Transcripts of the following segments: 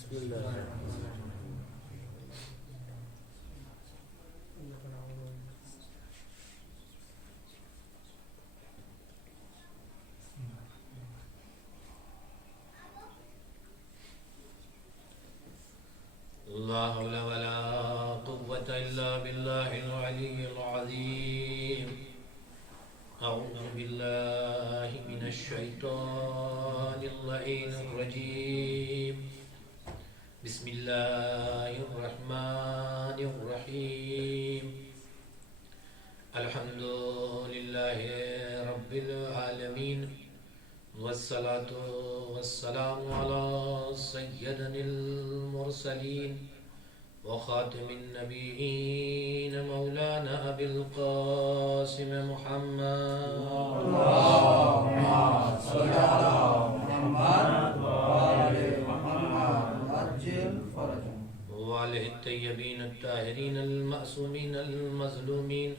لا حول ولا قوة إلا بالله العلي العظيم. أعوذ بالله من الشيطان اللعين الرجيم. بسم الله الرحمن الرحيم. الحمد لله رب العالمين، والصلاة والسلام على سيدنا المرسلين وخاتم النبيين مولانا أبي القاسم محمد. اللهم صل على محمد وآل محمد عجل فرجهم. وآله الطيبين الطاهرين المعصومين المظلومين،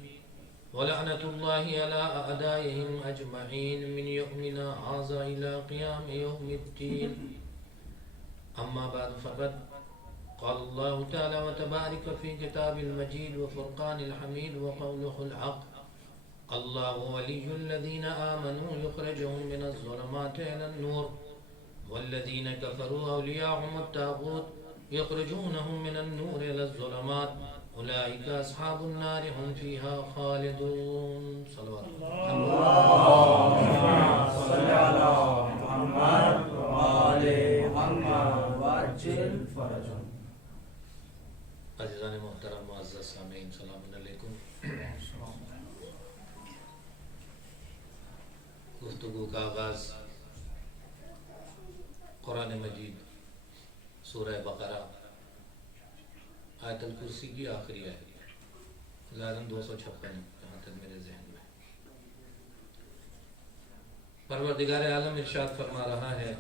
ولعنة الله على أعدائهم أجمعين من يومنا هذا إلى قيام يوم الدين. أما بعد، فقد قال الله تعالى وتبارك في كتاب المجيد وفرقان الحميد وقوله الحق: الله ولي الذين آمنوا يخرجهم من الظلمات إلى النور، والذين كفروا أولياءهم الطاغوت يخرجونهم من النور إلى الظلمات، أولئك أصحاب النار هم فيها خالدون. صلوات اللهم صل على محمد وآل محمد وعجل فرجهم. عزیزان محترم معزز سامعین، سلام علیکم. گفتگو کا آغاز قرآن مجید سورہ بقرہ آیت الکرسی کی آخری آیت ظاہراً 256 جہاں تک میرے ذہن میں. پروردگار عالم ارشاد فرما رہا ہے: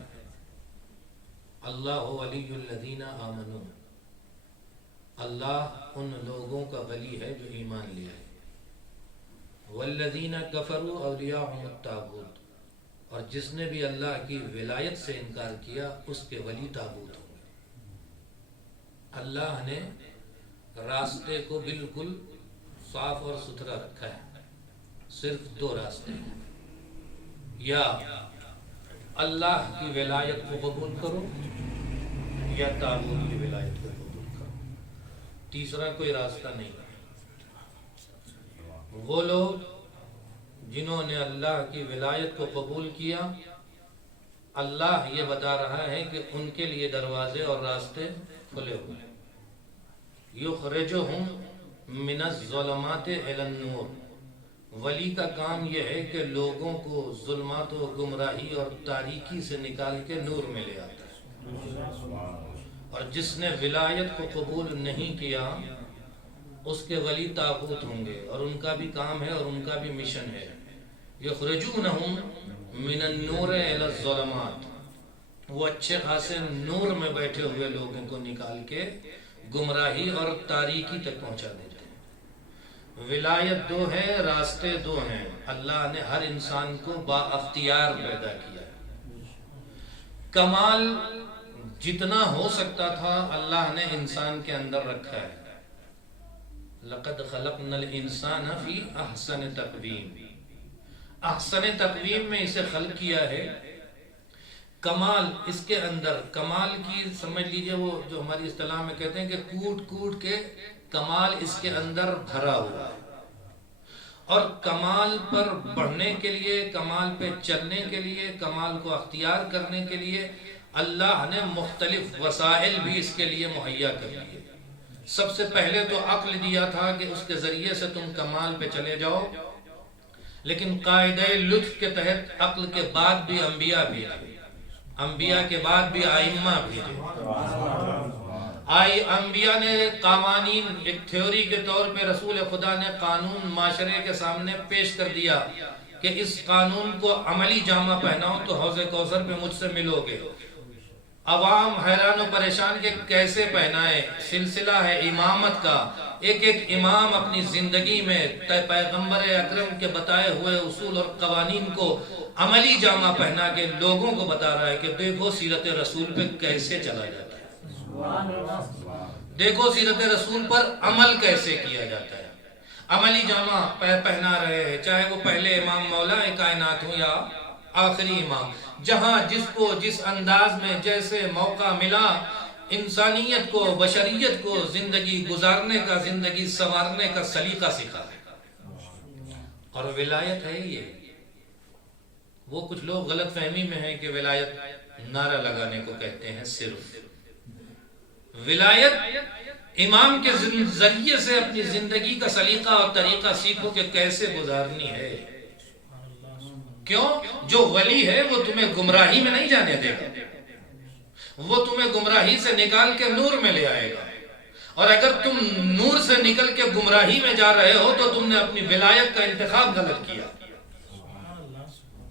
اللہ ولی الذین آمنوا، اللہ ان لوگوں کا ولی ہے جو ایمان لیا ہے. والذین کفروا اولیاءہم الطاغوت، اور جس نے بھی اللہ کی ولایت سے انکار کیا اس کے ولی طاغوت ہوں گے. اللہ نے راستے کو بالکل صاف اور ستھرا رکھا ہے. صرف دو راستے ہیں: یا اللہ کی ولایت کو قبول کرو یا طاغوت کی ولایت کو قبول کرو. تیسرا کوئی راستہ نہیں. وہ لوگ جنہوں نے اللہ کی ولایت کو قبول کیا، اللہ یہ بتا رہا ہے کہ ان کے لیے دروازے اور راستے کھلے ہوئے ہیں. یخرجہم من الظلمات الی النور، ولی کا کام یہ ہے کہ لوگوں کو ظلمات و گمراہی اور تاریکی سے نکال کے نور میں لے آتا ہے. اور جس نے ولایت کو قبول نہیں کیا اس کے ولی طاغوت ہوں گے، اور ان کا بھی کام ہے اور ان کا بھی مشن ہے. یخرجونہم من النور الی الظلمات، وہ اچھے خاصے نور میں بیٹھے ہوئے لوگوں کو نکال کے گمراہی اور تاریکی تک پہنچا دیتے ہیں. ولایت دو ہے، راستے دو ہیں. اللہ نے ہر انسان کو با اختیار پیدا کیا ہے. کمال جتنا ہو سکتا تھا اللہ نے انسان کے اندر رکھا ہے. لقد خلقنا الانسان فی احسن تقویم، احسن تقویم میں اسے خلق کیا ہے. کمال اس کے اندر، کمال کی سمجھ لیجئے وہ جو ہماری اصطلاح میں کہتے ہیں کہ کوٹ کوٹ کے کمال اس کے اندر بھرا ہوا ہے. اور کمال پر بڑھنے کے لیے، کمال پہ چلنے کے لیے، کمال کو اختیار کرنے کے لیے اللہ نے مختلف وسائل بھی اس کے لیے مہیا کر دیے. سب سے پہلے تو عقل دیا تھا کہ اس کے ذریعے سے تم کمال پہ چلے جاؤ، لیکن قاعدہ لطف کے تحت عقل کے بعد بھی انبیاء بھی تھے، انبیاء کے بعد بھی ائمہ بھی تھے. انبیاء نے قوانین، ایک تھیوری کے طور پہ رسول خدا نے قانون معاشرے کے سامنے پیش کر دیا کہ اس قانون کو عملی جامہ پہناؤ تو حوض کوثر پہ مجھ سے ملو گے. عوام حیران و پریشان کہ کیسے پہنائے. سلسلہ ہے امامت کا، ایک ایک امام اپنی زندگی میں پیغمبر اکرم کے بتائے ہوئے اصول اور قوانین کو عملی جامہ پہنا کے لوگوں کو بتا رہا ہے کہ دیکھو سیرت رسول پہ کیسے چلا جاتا ہے. دیکھو سیرت رسول پر عمل کیسے کیا جاتا ہے. عملی جامہ پہنا رہے ہیں، چاہے وہ پہلے امام مولا کائنات ہوں یا آخری امام. جہاں جس کو جس انداز میں جیسے موقع ملا، انسانیت کو، بشریت کو زندگی گزارنے کا، زندگی سنوارنے کا سلیقہ سکھا ہے. اور ولایت ہے یہ. وہ کچھ لوگ غلط فہمی میں ہیں کہ ولایت نعرہ لگانے کو کہتے ہیں. صرف ولایت امام کے ذریعے سے اپنی زندگی کا سلیقہ اور طریقہ سیکھو کہ کیسے گزارنی ہے. کیوں؟ جو ولی ہے وہ تمہیں گمراہی میں نہیں جانے دے گا، وہ تمہیں گمراہی سے نکال کے نور میں لے آئے گا. اور اگر تم نور سے نکل کے گمراہی میں جا رہے ہو تو تم نے اپنی ولایت کا انتخاب غلط کیا.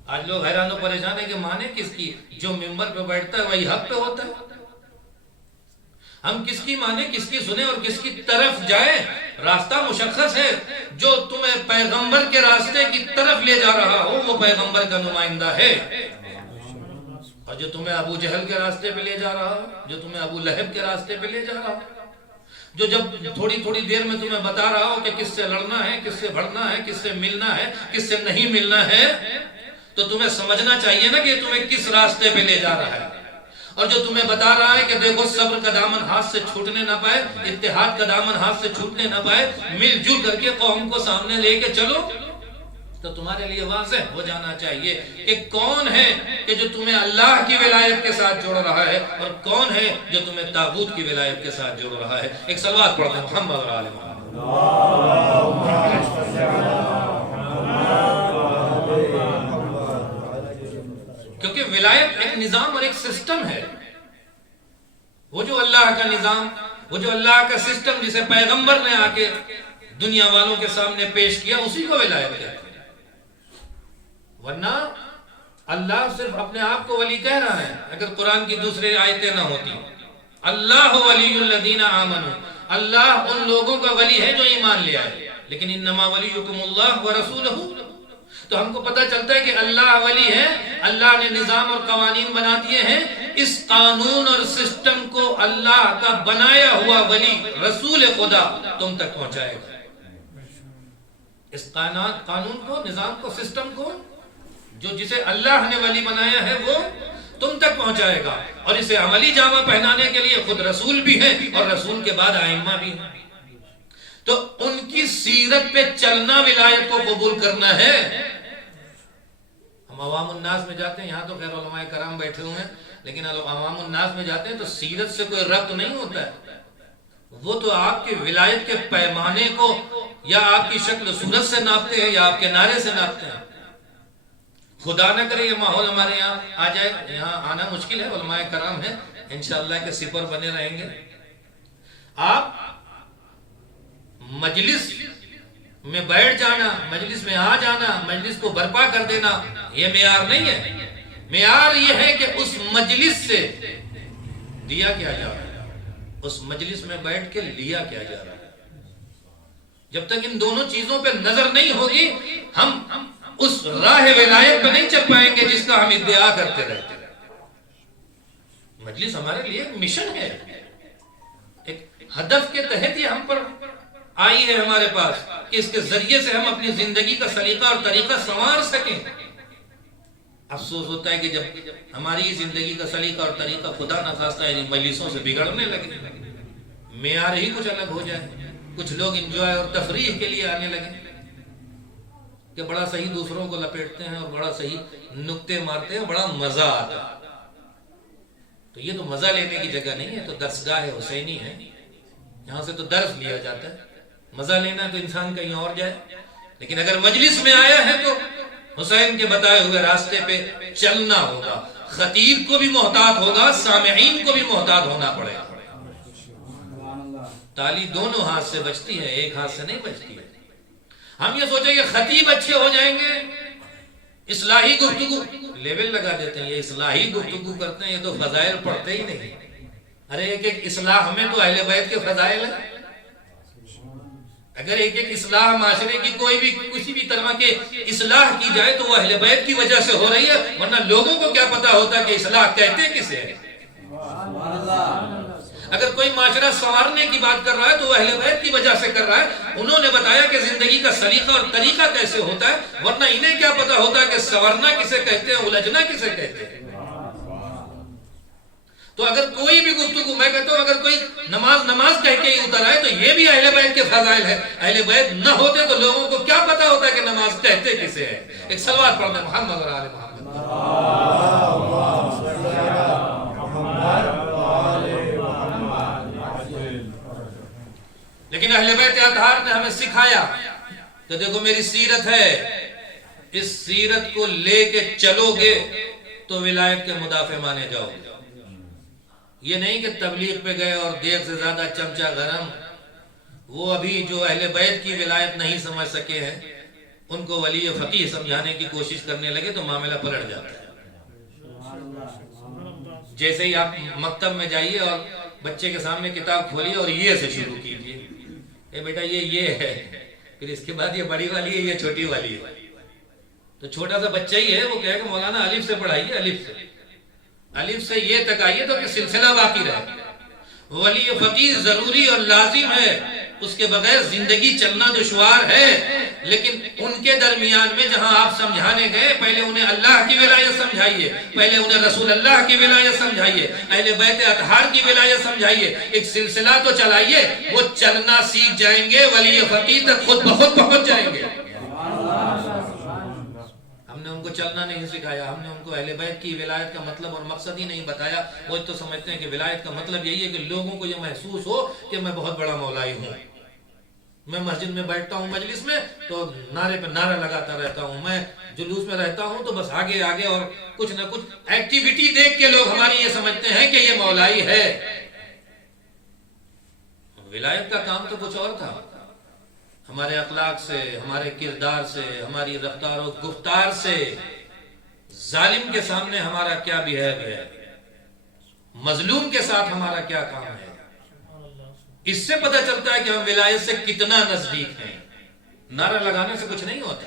آج لوگ حیران و پریشان ہیں کہ مانے کس کی؟ جو منبر پہ بیٹھتا ہے وہی حق پہ ہوتا ہے. ہم کس کی مانے، کس کی سنیں اور کس کی طرف جائیں؟ راستہ مشخص ہے. جو تمہیں پیغمبر کے راستے کی طرف لے جا رہا ہو وہ پیغمبر کا نمائندہ ہے، اور جو تمہیں ابو جہل کے راستے پہ لے جا رہا ہو، جو تمہیں ابو لہب کے راستے پہ لے جا رہا ہو، جو جب تھوڑی تھوڑی دیر میں تمہیں بتا رہا ہو کہ کس سے لڑنا ہے، کس سے بھڑنا ہے، کس سے ملنا ہے، کس سے نہیں ملنا ہے، تو تمہیں سمجھنا چاہیے نا کہ تمہیں کس راستے پہ لے جا رہا ہے. اور جو تمہیں بتا رہا ہے کہ دیکھو صبر کا دامن ہاتھ سے چھوٹنے نہ پائے، اتحاد کا دامن ہاتھ سے چھوٹنے نہ پائے، مل جل کر کے قوم کو سامنے لے کے چلو، تو تمہارے لیے واضح ہو جانا چاہیے کہ کون ہے کہ جو تمہیں اللہ کی ولایت کے ساتھ جوڑ رہا ہے اور کون ہے جو تمہیں طاغوت کی ولایت کے ساتھ جوڑ رہا ہے. ایک صلوات پڑھتے ہیں محمد اور آل محمد. کیونکہ ولایت ایک نظام اور ایک سسٹم ہے. وہ جو اللہ کا نظام، وہ جو اللہ کا سسٹم جسے پیغمبر نے آ کے دنیا والوں کے سامنے پیش کیا، اسی کو ولایت کہتے ہیں. ورنہ اللہ صرف اپنے آپ کو ولی کہہ رہا ہے. اگر قرآن کی دوسری آیتیں نہ ہوتی، اللہ ولی الذین آمنوا، اللہ ان لوگوں کا ولی ہے جو ایمان لے آئے. لیکن انما ولیکم اللہ ورسولہ، تو ہم کو پتہ چلتا ہے کہ اللہ ولی ہے. اللہ نے نظام اور قوانین بنا دیے ہیں. اس قانون اور سسٹم کو اللہ کا بنایا ہوا ولی رسول خدا تم تک پہنچائے گا. اس قانون کو، نظام کو، سسٹم کو جو جسے اللہ نے ولی بنایا ہے وہ تم تک پہنچائے گا. اور اسے عملی جامہ پہنانے کے لیے خود رسول بھی ہے اور رسول کے بعد ائمہ بھی ہیں. تو ان کی سیرت پہ چلنا ولایت کو قبول کرنا ہے. ہم عوام الناس میں جاتے ہیں، یہاں تو خیر علماء کرام بیٹھے ہوئے ہیں، لیکن عوام الناس میں جاتے ہیں تو سیرت سے کوئی ربط نہیں ہوتا ہے. وہ تو آپ کی ولایت کے پیمانے کو یا آپ کی شکل و صورت سے ناپتے ہیں یا آپ کے نعرے سے ناپتے ہیں. خدا نہ کرے یہ ماحول ہمارے یہاں آ جائے. یہاں آنا مشکل ہے، علماء کرام ہیں انشاءاللہ کے سپر بنے رہیں گے. آپ مجلس میں بیٹھ جانا، مجلس میں آ جانا، مجلس کو برپا کر دینا، یہ معیار نہیں ہے. معیار یہ ہے کہ اس مجلس سے دیا کیا جا رہا ہے، اس مجلس میں بیٹھ کے لیا کیا جا رہا ہے. جب تک ان دونوں چیزوں پہ نظر نہیں ہوگی ہم اس راہ ولایت پہ نہیں چل پائیں گے جس کا ہم ادعا کرتے رہتے ہیں. مجلس ہمارے لیے ایک مشن ہے، ایک ہدف کے تحت یہ ہم پر آئی ہے ہمارے پاس کہ اس کے ذریعے سے ہم اپنی زندگی کا سلیقہ اور طریقہ سنوار سکیں. افسوس ہوتا ہے کہ جب ہماری زندگی کا سلیقہ اور طریقہ خدا نخواستہ ہے مجلسوں سے بگڑنے لگے، معیار ہی کچھ الگ ہو جائے، کچھ لوگ انجوائے اور تفریح کے لیے آنے لگے کہ بڑا صحیح دوسروں کو لپیٹتے ہیں اور بڑا صحیح نکتے مارتے ہیں، بڑا مزہ آتا ہے. تو یہ تو مزہ لینے کی جگہ نہیں ہے، تو درسگاہ حسینی ہے، یہاں سے تو درس لیا جاتا ہے. مزہ لینا تو انسان کہیں اور جائے. لیکن اگر مجلس میں آیا ہے تو حسین کے بتائے ہوئے راستے پہ چلنا ہوگا. خطیب کو بھی محتاط ہوگا، سامعین کو بھی محتاط ہونا پڑے گا. تالی دونوں ہاتھ سے بجتی ہے، ایک ہاتھ سے نہیں بجتی ہے. ہم یہ سوچیں کہ خطیب اچھے ہو جائیں گے، اصلاحی گفتگو لیبل لگا دیتے ہیں، یہ اصلاحی گفتگو کرتے ہیں، یہ تو فضائل پڑھتے ہی نہیں. ارے ایک ایک اصلاح میں تو اہل بیت کے فضائل ہیں. اگر ایک ایک اصلاح معاشرے کی کوئی بھی کسی بھی طرح کے اصلاح کی جائے تو وہ اہل بیت کی وجہ سے ہو رہی ہے، ورنہ لوگوں کو کیا پتا ہوتا کہ اصلاح کہتے کسے ہیں. اگر کوئی معاشرہ سنوارنے کی بات کر رہا ہے تو وہ اہل بیت کی وجہ سے کر رہا ہے. انہوں نے بتایا کہ زندگی کا سلیقہ اور طریقہ کیسے ہوتا ہے، ورنہ انہیں کیا پتا ہوتا ہے کہ سنورنا کسے کہتے ہیں، الجھنا کسے کہتے ہیں. تو اگر کوئی بھی گفتگو، میں کہتا ہوں اگر کوئی نماز کہہ کے ہی اتر آئے تو یہ بھی اہل بیت کے فضائل ہے. اہل بیت نہ ہوتے تو لوگوں کو کیا پتا ہوتا کہ نماز کہتے کسے ہے. ایک صلوات پڑھنا محمد اور آل محمد. لیکن اہل بیت اطہار نے ہمیں سکھایا کہ دیکھو میری سیرت ہے، اس سیرت کو لے کے چلو گے تو ولایت کے مدافع مانے جاؤ گے. یہ نہیں کہ تبلیغ پہ گئے اور دیر سے زیادہ چمچہ گرم. وہ ابھی جو اہل بیت کی ولایت نہیں سمجھ سکے ہیں ان کو ولی فقیہ سمجھانے کی کوشش کرنے لگے تو معاملہ پلٹ جاتا ہے. جیسے ہی آپ مکتب میں جائیے اور بچے کے سامنے کتاب کھولیے اور یہ سے شروع کیجیے، اے بیٹا یہ ہے، پھر اس کے بعد یہ بڑی والی ہے، یہ چھوٹی والی ہے. تو چھوٹا سا بچہ ہی ہے، وہ کہے کہ مولانا الف سے پڑھائیے، الف سے یہ تک آئیے تو کہ سلسلہ باقی رہے. ولی فقیر ضروری اور لازم ہے، اس کے بغیر زندگی چلنا دشوار ہے. لیکن ان کے درمیان میں جہاں آپ سمجھانے گئے، پہلے انہیں اللہ کی ولایت سمجھائیے، پہلے انہیں رسول اللہ کی ولایت سمجھائیے، اہل بیت اطہار کی ولایت سمجھائیے. ایک سلسلہ تو چلائیے، وہ چلنا سیکھ جائیں گے، ولی فقیر تک خود بخود پہنچ جائیں گے. ہم نے ان کو چلنا نہیں سکھایا، ہم نے ان کو اہل بیت کی ولایت کا مطلب اور مقصد ہی نہیں بتایا. وہ تو سمجھتے ہیں کہ ولایت کا مطلب یہی ہے کہ لوگوں کو یہ محسوس ہو کہ میں بہت بڑا مولائی ہوں. میں مسجد میں بیٹھتا ہوں مجلس میں تو نعرے پہ نعرہ لگاتا رہتا ہوں، میں جلوس میں رہتا ہوں تو بس آگے آگے اور کچھ نہ کچھ ایکٹیویٹی دیکھ کے لوگ ہماری یہ سمجھتے ہیں کہ یہ مولائی ہے. ولایت کا کام تو کچھ اور تھا. ہمارے اخلاق سے، ہمارے کردار سے، ہماری رفتار و گفتار سے ظالم کے سامنے ہمارا کیا بیہیو ہے، مظلوم کے ساتھ ہمارا کیا کام ہے. اس سے پتہ چلتا ہے کہ ہم ولایت سے کتنا نزدیک ہیں. نعرہ لگانے سے کچھ نہیں ہوتا.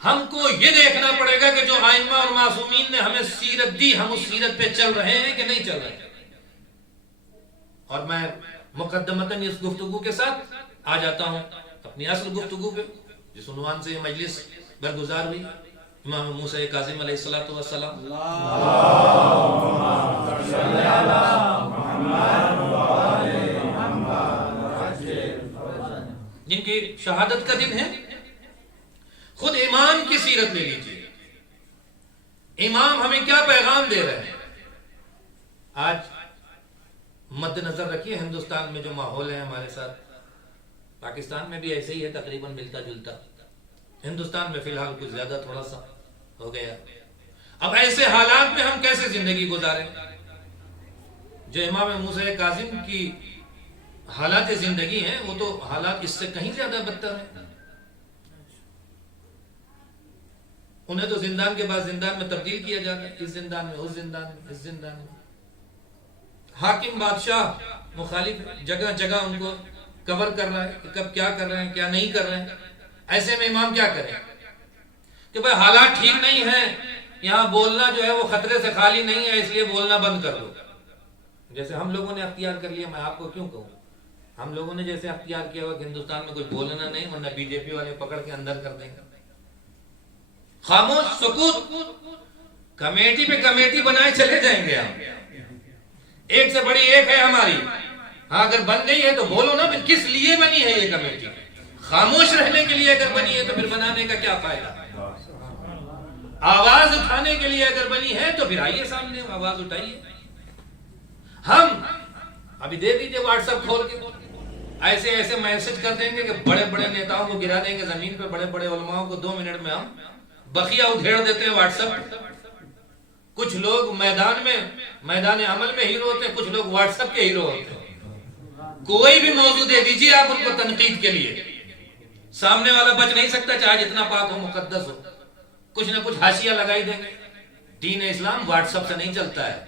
ہم کو یہ دیکھنا پڑے گا کہ جو ائمہ اور معصومین نے ہمیں سیرت دی، ہم اس سیرت پہ چل رہے ہیں کہ نہیں چل رہے ہیں. اور میں مقدمتاً اس گفتگو کے ساتھ آ جاتا ہوں اپنی اصل گفتگو پہ، جس عنوان سے یہ مجلس برگزار ہوئی، امام موسیٰ کاظم علیہ السلام جن کی شہادت کا دن ہے. خود امام کی سیرت لے لیجیے. امام ہمیں کیا پیغام دے رہے ہیں. آج مد نظر رکھیے ہندوستان میں جو ماحول ہے ہمارے ساتھ، پاکستان میں بھی ایسے ہی ہے تقریباً ملتا جلتا. ہندوستان میں فی الحال کچھ زیادہ تھوڑا سا ہو گیا. اب ایسے حالات میں ہم کیسے زندگی گزاریں؟ جو امام موسیٰ کاظم کی حالات زندگی ہیں وہ تو حالات اس سے کہیں زیادہ بدتر ہیں. انہیں تو زندان کے بعد زندان میں تبدیل کیا جاتا ہے، اس زندان میں، اس زندان میں، اس زندان میں. حاکم بادشاہ مخالف جگہ جگہ ان کو کور کر رہا ہے کہ کب کیا کر رہے ہیں کیا نہیں کر رہے ہیں. ایسے میں امام کیا کریں کہ بھائی حالات ٹھیک نہیں ہیں، یہاں بولنا جو ہے وہ خطرے سے خالی نہیں ہے، اس لیے بولنا بند کر دو. جیسے ہم لوگوں نے اختیار کر لیا. میں آپ کو کیوں کہوں، ہم لوگوں نے جیسے اختیار کیا ہوا کہ ہندوستان میں کچھ بولنا نہیں ورنہ بی جے پی والے پکڑ کے اندر کر دیں گے. خاموش سکوت. کمیٹی پہ کمیٹی بنائے چلے جائیں گے ہم. ایک سے بڑی ایک ہے ہماری. ہاں اگر بن گئی ہے تو بولو نا، پھر کس لیے بنی ہے یہ کمیٹی؟ خاموش رہنے کے لیے اگر بنی ہے تو پھر بنانے کا کیا فائدہ؟ آواز اٹھانے کے لیے اگر بنی ہے تو پھر آئیے سامنے آواز اٹھائیے. ہم ابھی دے دیجئے واٹس ایپ کھول کے ایسے ایسے میسج کر دیں گے کہ بڑے بڑے نیتاؤں کو گرا دیں گے زمین پہ، بڑے بڑے علماءوں کو 2 منٹ میں ہم بقیہ ادھیڑ دیتے ہیں واٹس ایپ. کچھ لوگ میدان عمل میں ہیرو ہوتے ہیں، کچھ لوگ واٹس ایپ کے ہیرو ہوتے ہیں. کوئی بھی موضوع دے دیجئے آپ ان کو تنقید کے لیے، سامنے والا بچ نہیں سکتا چاہے جتنا پاک ہو مقدس ہو. کچھ نہ کچھ حاشیہ لگائی دیں گے. دین اسلام واٹس ایپ سے نہیں چلتا ہے.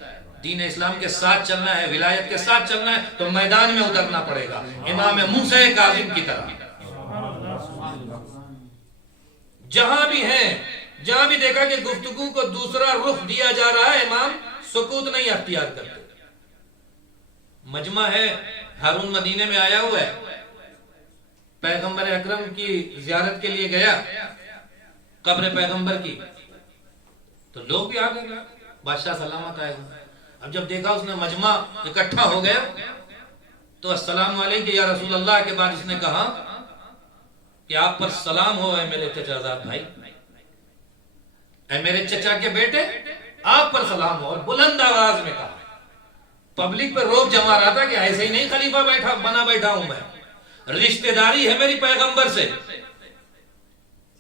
دین اسلام کے ساتھ چلنا ہے، ولایت کے ساتھ چلنا ہے تو میدان میں اترنا پڑے گا امام موسیٰ کاظم کی طرح. جہاں بھی ہیں، جہاں بھی دیکھا کہ گفتگو کو دوسرا رخ دیا جا رہا ہے، امام سکوت نہیں اختیار کرتے. مجمع ہے، ہارون مدینے میں آیا ہوا ہے، پیغمبر اکرم کی زیارت کے لیے گیا قبر پیغمبر کی، تو لوگ بھی آ گئے، بادشاہ سلامت آئے گا. اب جب دیکھا اس نے مجمع اکٹھا ہو گیا تو السلام علیکم یا رسول اللہ کے بعد اس نے کہا کہ آپ پر سلام ہو اے میرے چچا زاد بھائی، اے میرے چچا کے بیٹے، آپ پر سلام ہو. اور بلند آواز میں کہا. پبلک پر روب جما رہا تھا کہ ایسے ہی نہیں خلیفہ بنا بیٹھا ہوں میں، رشتہ داری ہے میری پیغمبر سے.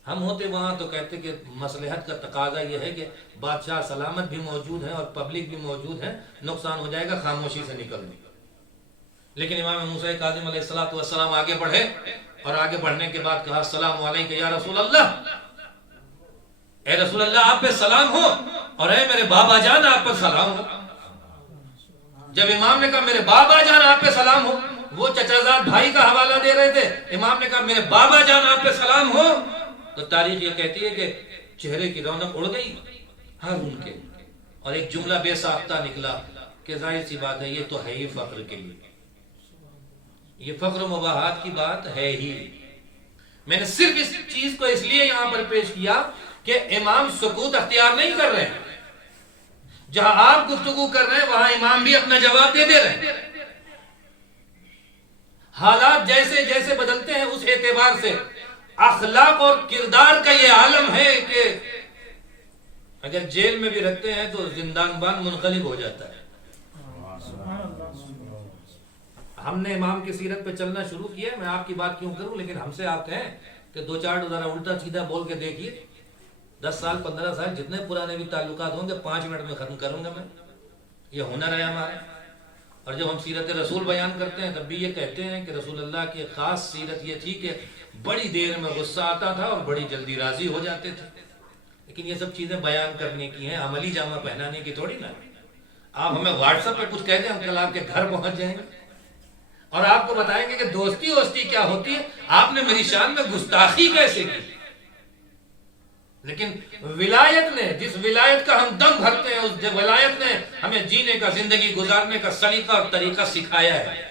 ہم ہوتے وہاں تو کہتے کہ مصلحت کا تقاضا یہ ہے کہ بادشاہ سلامت بھی موجود ہیں اور پبلک بھی موجود ہے، نقصان ہو جائے گا، خاموشی سے نکل دیں. لیکن امام موسیٰ کاظم علیہ السلام آگے بڑھے اور آگے بڑھنے کے بعد کہا السلام علیکم یا رسول اللہ، اے رسول اللہ آپ پہ سلام ہو، اور اے میرے بابا جان آپ پہ سلام ہو. جب امام نے کہا میرے بابا جان آپ پہ سلام ہو، وہ چچا زاد بھائی کا حوالہ دے رہے تھے، امام نے کہا میرے بابا جان آپ پہ سلام ہو، تو تاریخ یہ کہتی ہے کہ چہرے کی رونق اڑ گئی ہارون کے، اور ایک جملہ بے ساختہ نکلا کہ ظاہر سی بات ہے یہ تو ہے ہی فخر کے لیے، یہ فخر و مباحات کی بات ہے ہی. میں نے صرف اس چیز کو اس لیے یہاں پر پیش کیا کہ امام سکوت اختیار نہیں کر رہے ہیں. جہاں آپ گفتگو کر رہے ہیں وہاں امام بھی اپنا جواب دے دے رہے ہیں. حالات جیسے جیسے بدلتے ہیں اس اعتبار سے اخلاق اور کردار کا یہ عالم ہے کہ اگر جیل میں بھی رکھتے ہیں تو زندان بان منقلب ہو جاتا ہے. ہم نے امام کی سیرت پہ چلنا شروع کیا، میں آپ کی بات کیوں کروں، لیکن ہم سے آپ کہیں کہ دو چار ذرا الٹا سیدھا بول کے دیکھیے، 10 سال 15 سال جتنے پرانے بھی تعلقات ہوں گے 5 منٹ میں ختم کروں گا میں. یہ ہنر ہے ہمارا. اور جب ہم سیرت رسول بیان کرتے ہیں تب بھی یہ کہتے ہیں کہ رسول اللہ کی خاص سیرت یہ تھی کہ بڑی دیر میں غصہ آتا تھا اور بڑی جلدی راضی ہو جاتے تھے. لیکن یہ سب چیزیں بیان کرنے کی ہیں، عملی جامہ پہنانے کی تھوڑی نا. آپ ہمیں واٹس ایپ پہ کچھ کہہ دیں، ہم کل آپ کے گھر پہنچ جائیں گے اور آپ کو بتائیں گے کہ دوستی وستی کیا ہوتی ہے، آپ نے میری شان میں گستاخی کیسے کی. لیکن ولایت نے، جس ولایت کا ہم دم بھرتے ہیں، اس ولایت نے ہمیں جینے کا، زندگی گزارنے کا سلیقہ اور طریقہ سکھایا ہے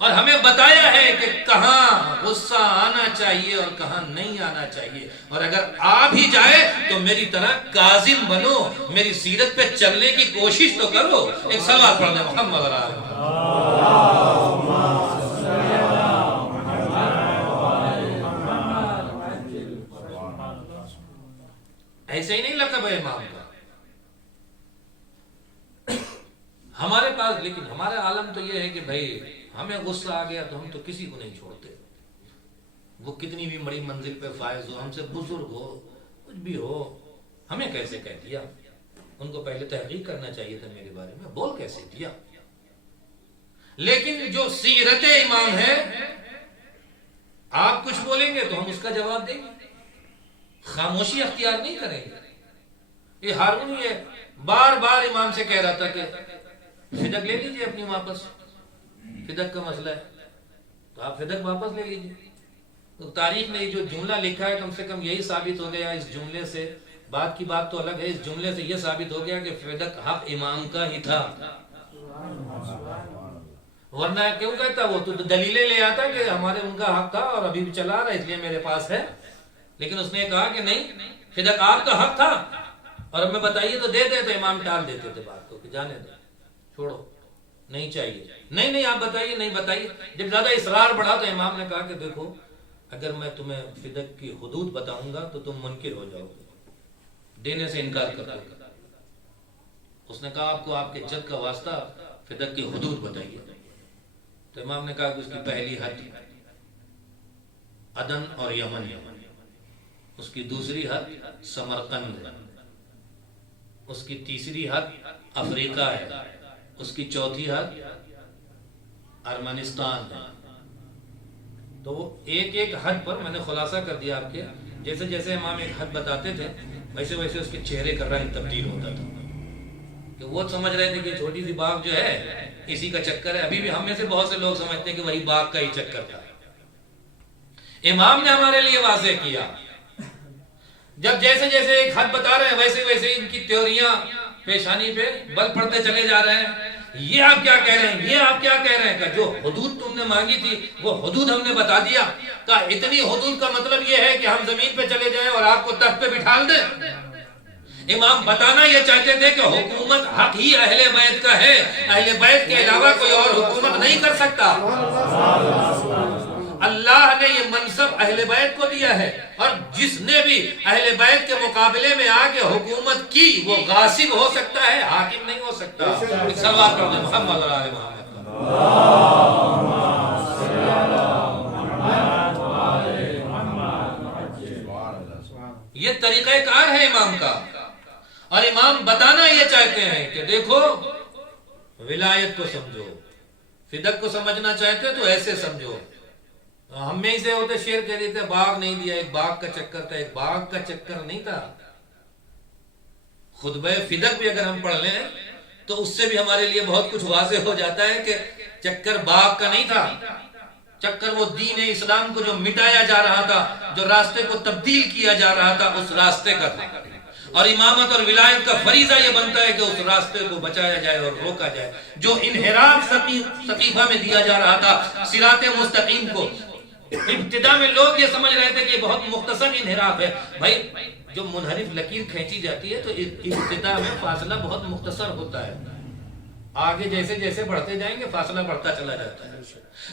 اور ہمیں بتایا ہے کہ کہاں غصہ آنا چاہیے اور کہاں نہیں آنا چاہیے. اور اگر آ بھی جائے تو میری طرح کاظم بنو، میری سیرت پہ چلنے کی کوشش تو کرو. ایک صلوات پڑھ دیں محمد ایسے ہی نہیں لقب ہے امام کا ہمارے پاس. لیکن ہمارا عالم تو یہ ہے کہ بھائی ہمیں غصہ آ گیا تو ہم تو کسی کو نہیں چھوڑتے، وہ کتنی بھی بڑی منزل پہ فائز ہو، ہم سے بزرگ ہو، کچھ بھی ہو، ہمیں کیسے کہہ دیا. ان کو پہلے تحقیق کرنا چاہیے تھا میرے بارے میں، بول کیسے دیا. لیکن جو سیرت امام ہے، آپ کچھ بولیں گے تو ہم اس کا جواب دیں گے، خاموشی اختیار نہیں کریں گے. یہ ہارون یہ بار بار امام سے کہہ رہا تھا کہ فدق لے لیجئے اپنی واپس، فدق کا مسئلہ ہے تو آپ فدق واپس لے لیجئے. تو تاریخ نے جو جملہ لکھا ہے کم سے کم یہی ثابت ہو گیا اس جملے سے، بات کی بات تو الگ ہے، اس جملے سے یہ ثابت ہو گیا کہ فدق حق امام کا ہی تھا. ورنہ کیوں کہتا، وہ تو دلیلیں لے آتا کہ ہمارے ان کا حق تھا اور ابھی بھی چلا رہا ہے اس لیے میرے پاس ہے. لیکن اس نے کہا کہ نہیں، فدق آپ کا حق تھا اور ہمیں بتائیے تو دے دے. تو امام ٹال دیتے تھے بات کو کہ جانے دو، چھوڑو، نہیں چاہیے، نہیں آپ بتائیے، نہیں بتائیے. جب زیادہ اصرار بڑھا تو امام نے کہا کہ دیکھو اگر میں تمہیں فدق کی حدود بتاؤں گا تو تم منکر ہو جاؤ گے، دینے سے انکار کر دو گے. اس نے کہا آپ کو آپ کے جد کا واسطہ فدق کی حدود بتائیے. تو امام نے کہا کہ اس کی پہلی حد عدن اور یمن، اس کی دوسری حد سمرقند ہے، اس کی تیسری حد افریقہ ہے، اس کی چوتھی حد ارمنستان ہے. تو وہ ایک ایک حد پر میں نے خلاصہ کر دیا آپ کے، جیسے جیسے امام ایک حد بتاتے تھے ویسے ویسے اس کے چہرے کا رنگ تبدیل ہوتا تھا کہ وہ سمجھ رہے تھے کہ چھوٹی سی باغ جو ہے اسی کا چکر ہے. ابھی بھی ہم میں سے بہت سے لوگ سمجھتے ہیں کہ وہی باغ کا ہی چکر تھا. امام نے ہمارے لیے واضح کیا، جب جیسے جیسے ایک حد بتا رہے ہیں ویسے ویسے ان کی تیوریاں پیشانی پہ بل پڑتے چلے جا رہے ہیں، یہ آپ کیا کہہ رہے ہیں، یہ آپ کیا کہہ رہے ہیں؟ کہ جو حدود تم نے مانگی تھی وہ حدود ہم نے بتا دیا۔ کہ اتنی حدود کا مطلب یہ ہے کہ ہم زمین پہ چلے جائیں اور آپ کو تخت پہ بٹھال دیں؟ امام بتانا یہ چاہتے تھے کہ حکومت حق ہی اہل بیت کا ہے، اہل بیت کے علاوہ کوئی اور حکومت نہیں کر سکتا۔ اللہ نے یہ منصب اہل بیت کو دیا ہے، اور جس نے بھی اہل بیت کے مقابلے میں آ کے حکومت کی وہ غاصب ہو سکتا ہے، حاکم نہیں ہو سکتا۔ ایک سلوات پڑھ دیں محمد اور آل محمد۔ یہ طریقہ کار ہے امام کا، اور امام بتانا یہ چاہتے ہیں کہ دیکھو ولایت کو سمجھو، فدق کو سمجھنا چاہتے تو ایسے سمجھو۔ ہم میں سے ہوتے شیر کہہ رہے تھے باغ نہیں دیا، ایک باغ کا چکر تھا، ایک باغ کا چکر نہیں تھا۔ خطبہ فدق بھی اگر ہم پڑھ لیں تو اس سے بھی ہمارے لیے بہت کچھ واضح ہو جاتا ہے کہ چکر باغ کا نہیں تھا، چکر وہ دین اسلام کو جو مٹایا جا رہا تھا، جو راستے کو تبدیل کیا جا رہا تھا، اس راستے کا تھا۔ اور امامت اور ولایت کا فریضہ یہ بنتا ہے کہ اس راستے کو بچایا جائے اور روکا جائے۔ جو انحراف سقیفہ میں دیا جا رہا تھا صراط مستقیم کو، ابتدا میں لوگ یہ سمجھ رہے تھے کہ بہت مختصر انحراف ہے۔ بھائی جو منحرف لکیر کھینچی جاتی ہے تو ابتدا میں فاصلہ بہت مختصر ہوتا ہے، آگے جیسے جیسے بڑھتے جائیں گے فاصلہ بڑھتا چلا جاتا ہے۔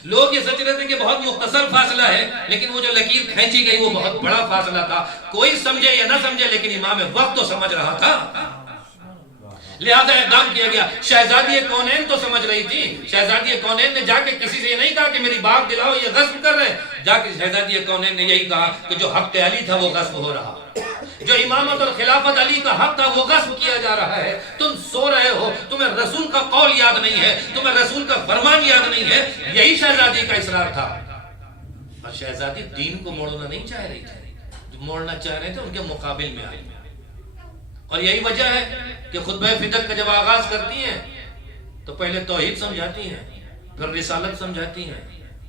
لوگ یہ سوچ رہے تھے کہ بہت مختصر فاصلہ ہے، لیکن وہ جو لکیر کھینچی گئی وہ بہت بڑا فاصلہ تھا۔ کوئی سمجھے یا نہ سمجھے لیکن امام وقت تو سمجھ رہا تھا، لہذا اقدام کیا گیا۔ شہزادی کونین تو سمجھ رہی تھی، شہزادی کونین نے جا کے کسی سے یہ نہیں کہا کہ میری باغ دلاؤ یہ غصب کر رہے ہیں، جا کے شہزادی کونین نے یہی کہا کہ جو حق علی تھا وہ غصب ہو رہا، جو امامت اور خلافت علی کا حق تھا وہ غصب کیا جا رہا ہے۔ تم سو رہے ہو، تمہیں رسول کا قول یاد نہیں ہے، تمہیں رسول کا فرمان یاد نہیں ہے۔ یہی شہزادی کا اصرار تھا، اور شہزادی دین کو موڑنا نہیں چاہ رہی تھی، جو موڑنا چاہ رہے تھے ان کے مقابل میں آئی۔ اور یہی وجہ ہے کہ خطبہ فدق کا جب آغاز کرتی ہیں تو پہلے توحید سمجھاتی ہیں، پھر رسالت سمجھاتی ہیں،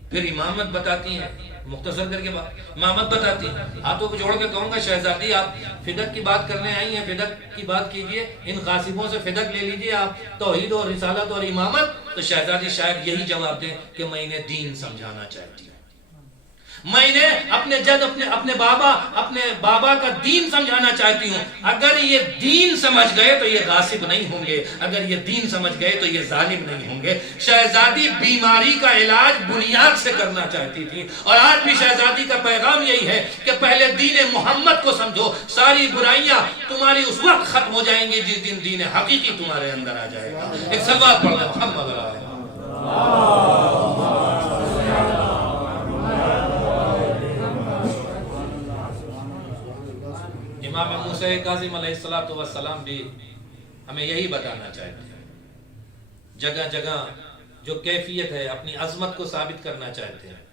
پھر امامت بتاتی ہیں، مختصر کر کے امامت بتاتی ہیں۔ ہاتھوں کو جوڑ کے کہوں گا شہزادی آپ فدق کی بات کرنے آئی ہیں، فدق کی بات کیجئے، ان غاصبوں سے فدق لے لیجئے آپ، توحید اور رسالت اور امامت۔ تو شہزادی شاید یہی جواب دیں کہ میں انہیں دین سمجھانا چاہتی ہوں، میں انہیں اپنے بابا کا دین سمجھانا چاہتی ہوں۔ اگر یہ دین سمجھ گئے تو یہ غاصب نہیں ہوں گے، اگر یہ دین سمجھ گئے تو یہ ظالم نہیں ہوں گے۔ شہزادی بیماری کا علاج بنیاد سے کرنا چاہتی تھی، اور آج بھی شہزادی کا پیغام یہی ہے کہ پہلے دین محمد کو سمجھو، ساری برائیاں تمہاری اس وقت ختم ہو جائیں گی جس دن دین حقیقی تمہارے اندر آ جائے گا۔ ایک سلوات پڑھ لیں محمد علیہ۔ امام موسیٰ کاظم علیہ السلام بھی ہمیں یہی بتانا چاہتے ہیں، جگہ جگہ جو کیفیت ہے اپنی عظمت کو ثابت کرنا چاہتے ہیں،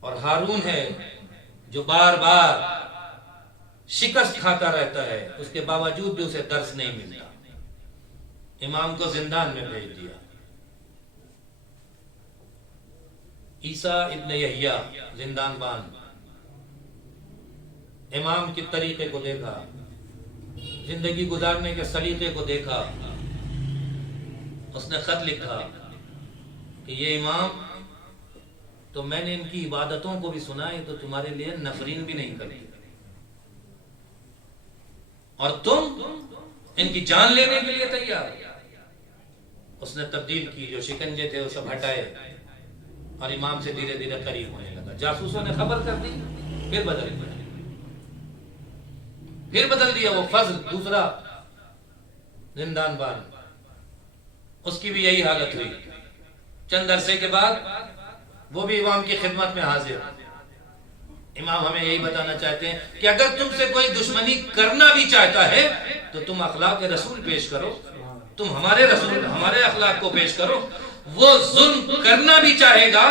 اور ہارون ہے جو بار بار شکست کھاتا رہتا ہے، اس کے باوجود بھی اسے درس نہیں ملتا، امام کو زندان میں بھیج دیا۔ عیسیٰ ابن یحییٰ زندان بان، امام کے طریقے کو دیکھا، زندگی گزارنے کے سلیقے کو دیکھا، اس نے خط لکھا کہ یہ امام تو میں نے ان کی عبادتوں کو بھی سنا ہے، تو تمہارے لیے نفرین بھی نہیں کرتی، اور تم ان کی جان لینے کے لیے تیار۔ اس نے تبدیل کی، جو شکنجے تھے وہ سب ہٹائے، اور امام سے دھیرے دھیرے قریب ہونے لگا۔ جاسوسوں نے خبر کر دی، پھر بدل دیا وہ فضل دوسرا زندان بان، اس کی بھی یہی حالت ہوئی۔ چند عرصے کے بعد وہ بھی امام کی خدمت میں حاضر۔ امام ہمیں یہی بتانا چاہتے ہیں کہ اگر تم سے کوئی دشمنی کرنا بھی چاہتا ہے تو تم اخلاق رسول پیش کرو، تم ہمارے رسول ہمارے اخلاق کو پیش کرو۔ وہ ظلم کرنا بھی چاہے گا،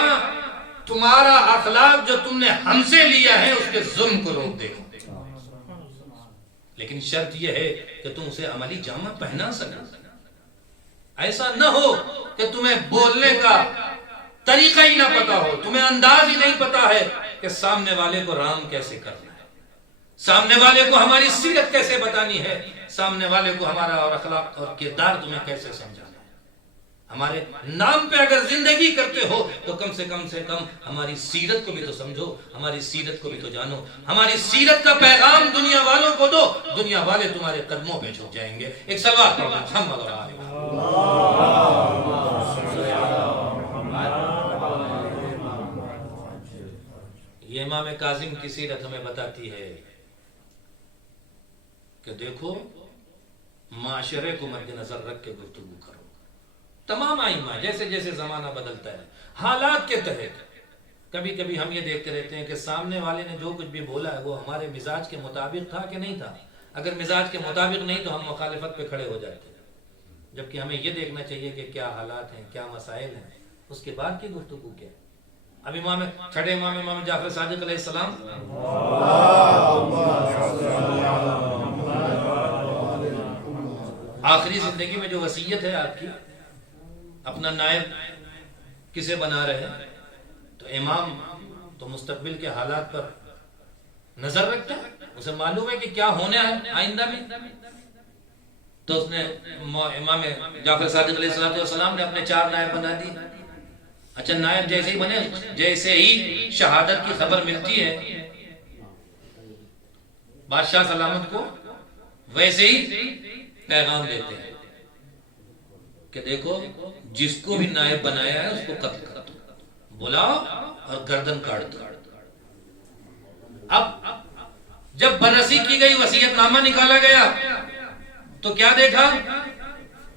تمہارا اخلاق جو تم نے ہم سے لیا ہے اس کے ظلم کو روک دے، لیکن شرط یہ ہے کہ تم اسے عملی جامہ پہنا سکو۔ ایسا نہ ہو کہ تمہیں بولنے کا طریقہ ہی نہ پتا ہو، تمہیں انداز ہی نہیں پتا ہے کہ سامنے والے کو رام کیسے کرنا ہے، سامنے والے کو ہماری سیرت کیسے بتانی ہے، سامنے والے کو ہمارا اور اخلاق اور کردار تمہیں کیسے سمجھانا ہے. ہمارے نام پہ اگر زندگی کرتے ہو تو کم سے کم ہماری سیرت کو بھی تو سمجھو, ہماری سیرت کو بھی تو جانو, ہماری سیرت کا پیغام دنیا والوں کو دو, دنیا والے تمہارے قدموں پہ جھک جائیں گے. ایک سلوات پڑھو محمد اور آل محمد. یہ امام کاظم کی سیرت ہمیں بتاتی ہے کہ دیکھو معاشرے کو مد نظر رکھ کے گفتگو کرو. تمام ائمہ جیسے جیسے زمانہ بدلتا ہے حالات کے تحت کبھی کبھی ہم یہ دیکھتے رہتے ہیں کہ سامنے والے نے جو کچھ بھی بولا ہے وہ ہمارے مزاج کے مطابق تھا کہ نہیں تھا. اگر مزاج کے مطابق نہیں تو ہم مخالفت پہ کھڑے ہو جاتے ہیں, جبکہ ہمیں یہ دیکھنا چاہیے کہ کیا حالات ہیں, کیا مسائل ہیں, اس کے بعد کی گفتگو کیا ہے. اب چھٹے امام جعفر صادق علیہ السلام آخری زندگی میں جو وصیت ہے آپ کی, اپنا نائب کسے بنا رہے ہیں, تو امام تو مستقبل کے حالات پر نظر رکھتا ہے, اسے معلوم ہے کہ کیا ہونے ہے آئندہ میں. تو اس نے امام جعفر صادق علیہ السلام نے اپنے 4 نائب بنا دی. اچھا نائب جیسے ہی بنے, جیسے ہی شہادت کی خبر ملتی ہے بادشاہ سلامت کو, ویسے ہی پیغام دیتے ہیں کہ دیکھو جس کو بھی نائب بنایا ہے اس کو قتل کر دو, بلاؤ اور گردن کاٹ دو. اب جب بررسی کی گئی, وصیت نامہ نکالا گیا, تو کیا دیکھا,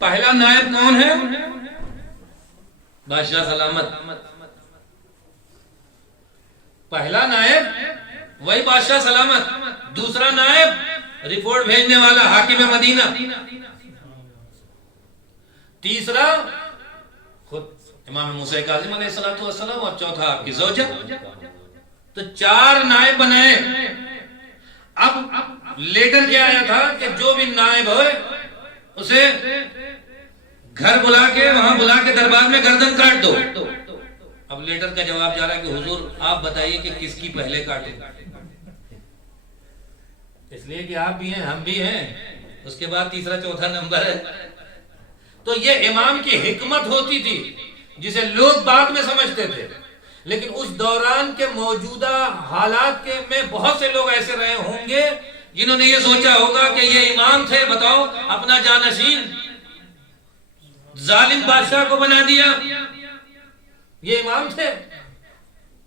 پہلا نائب کون ہے, بادشاہ سلامت. پہلا نائب وہی بادشاہ سلامت, دوسرا نائب رپورٹ بھیجنے والا حاکم مدینہ, تیسرا خود امام موسیٰ کاظم علیہ السلام, اور چوتھا آپ کی زوجہ. تو 4 نائب بنائے. اب لیٹر کیا آیا تھا کہ جو بھی نائب ہوئے اسے گھر بلا کے, وہاں بلا کے دربار میں گردن کاٹ دو. اب لیٹر کا جواب جا رہا ہے کہ حضور آپ بتائیے کہ کس کی پہلے کاٹیں, اس لیے کہ آپ بھی ہیں ہم بھی ہیں, اس کے بعد تیسرا چوتھا نمبر ہے. تو یہ امام کی حکمت ہوتی تھی جسے لوگ بعد میں سمجھتے تھے, لیکن اس دوران کے موجودہ حالات کے میں بہت سے لوگ ایسے رہے ہوں گے جنہوں نے یہ سوچا ہوگا کہ یہ امام تھے, بتاؤ اپنا جانشین ظالم بادشاہ کو بنا دیا, یہ امام تھے.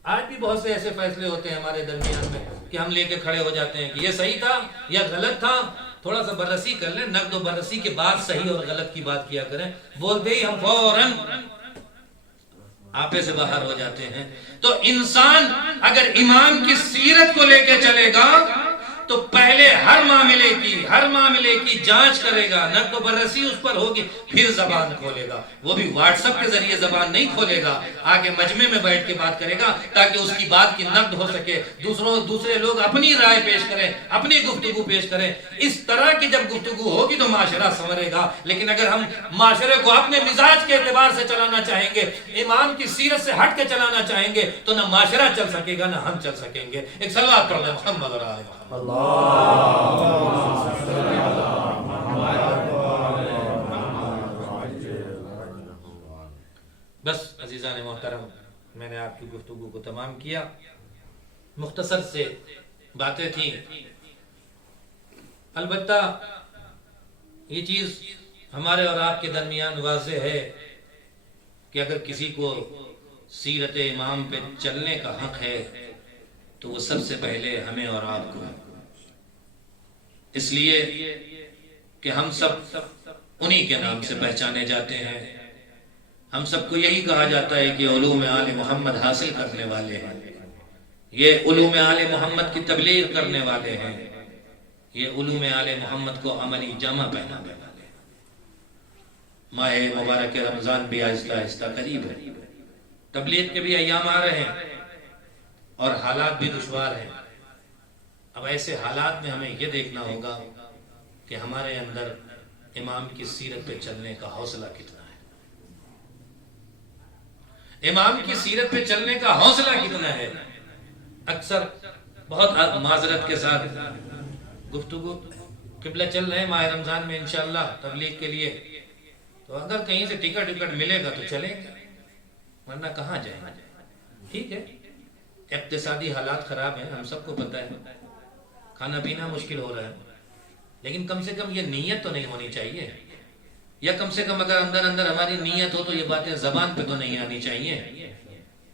آج بھی بہت سے ایسے فیصلے ہوتے ہیں ہمارے درمیان میں کہ ہم لے کے کھڑے ہو جاتے ہیں کہ یہ صحیح تھا یا غلط تھا. تھوڑا سا بررسی کر لیں, نقد و بررسی کے بعد صحیح اور غلط کی بات کیا کریں. بولتے ہی ہم فوراً آپے سے باہر ہو جاتے ہیں. تو انسان اگر امام کی سیرت کو لے کے چلے گا تو پہلے ہر معاملے کی جانچ کرے گا, نقد و بررسی اس پر ہوگی, پھر زبان کھولے گا. وہ بھی واٹس ایپ کے ذریعے زبان نہیں کھولے گا, آگے مجمع میں بیٹھ کے بات کرے گا تاکہ اس کی بات کی نقد ہو سکے, دوسرے لوگ اپنی رائے پیش کریں, اپنی گفتگو پیش کریں. اس طرح کی جب گفتگو ہوگی تو معاشرہ سنورے گا. لیکن اگر ہم معاشرے کو اپنے مزاج کے اعتبار سے چلانا چاہیں گے, امام کی سیرت سے ہٹ کے چلانا چاہیں گے, تو نہ معاشرہ چل سکے گا نہ ہم چل سکیں گے. ایک صلوات پڑھ لیں محمد اور آل محمد. بس عزیزان محترم, میں نے آپ کی گفتگو کو تمام کیا. مختصر سے باتیں تھیں. البتہ یہ چیز ہمارے اور آپ کے درمیان واضح ہے کہ اگر کسی کو سیرت امام پہ چلنے کا حق ہے تو وہ سب سے پہلے ہمیں اور آپ کو, اس لیے کہ ہم سب انہی کے نام سے پہچانے جاتے ہیں. ہم سب کو یہی کہا جاتا ہے کہ علوم آل محمد حاصل کرنے والے ہیں, یہ علوم آل محمد کی تبلیغ کرنے والے ہیں, یہ علوم آل محمد کو عملی جامہ پہنانے والے ہیں. ماہ مبارک رمضان بھی آہستہ آہستہ قریب ہے, تبلیغ کے بھی ایام آ رہے ہیں اور حالات بھی دشوار ہیں. اب ایسے حالات میں ہمیں یہ دیکھنا ہوگا کہ ہمارے اندر امام کی سیرت پہ چلنے کا حوصلہ کتنا ہے, امام کی سیرت پہ چلنے کا حوصلہ کتنا ہے. اکثر بہت معذرت کے ساتھ گفتگو قبلہ چل رہے ہیں ماہ رمضان میں انشاءاللہ تبلیغ کے لیے، تو اگر کہیں سے ٹکٹ ملے گا تو چلیں گے، ورنہ کہاں جائیں گے؟ ٹھیک ہے، اقتصادی حالات خراب ہیں، ہم سب کو پتہ ہے، کھانا پینا مشکل ہو رہا ہے، لیکن کم سے کم یہ نیت تو نہیں ہونی چاہیے، یا کم سے کم اگر اندر ہماری نیت ہو تو یہ باتیں زبان پہ تو نہیں آنی چاہیے۔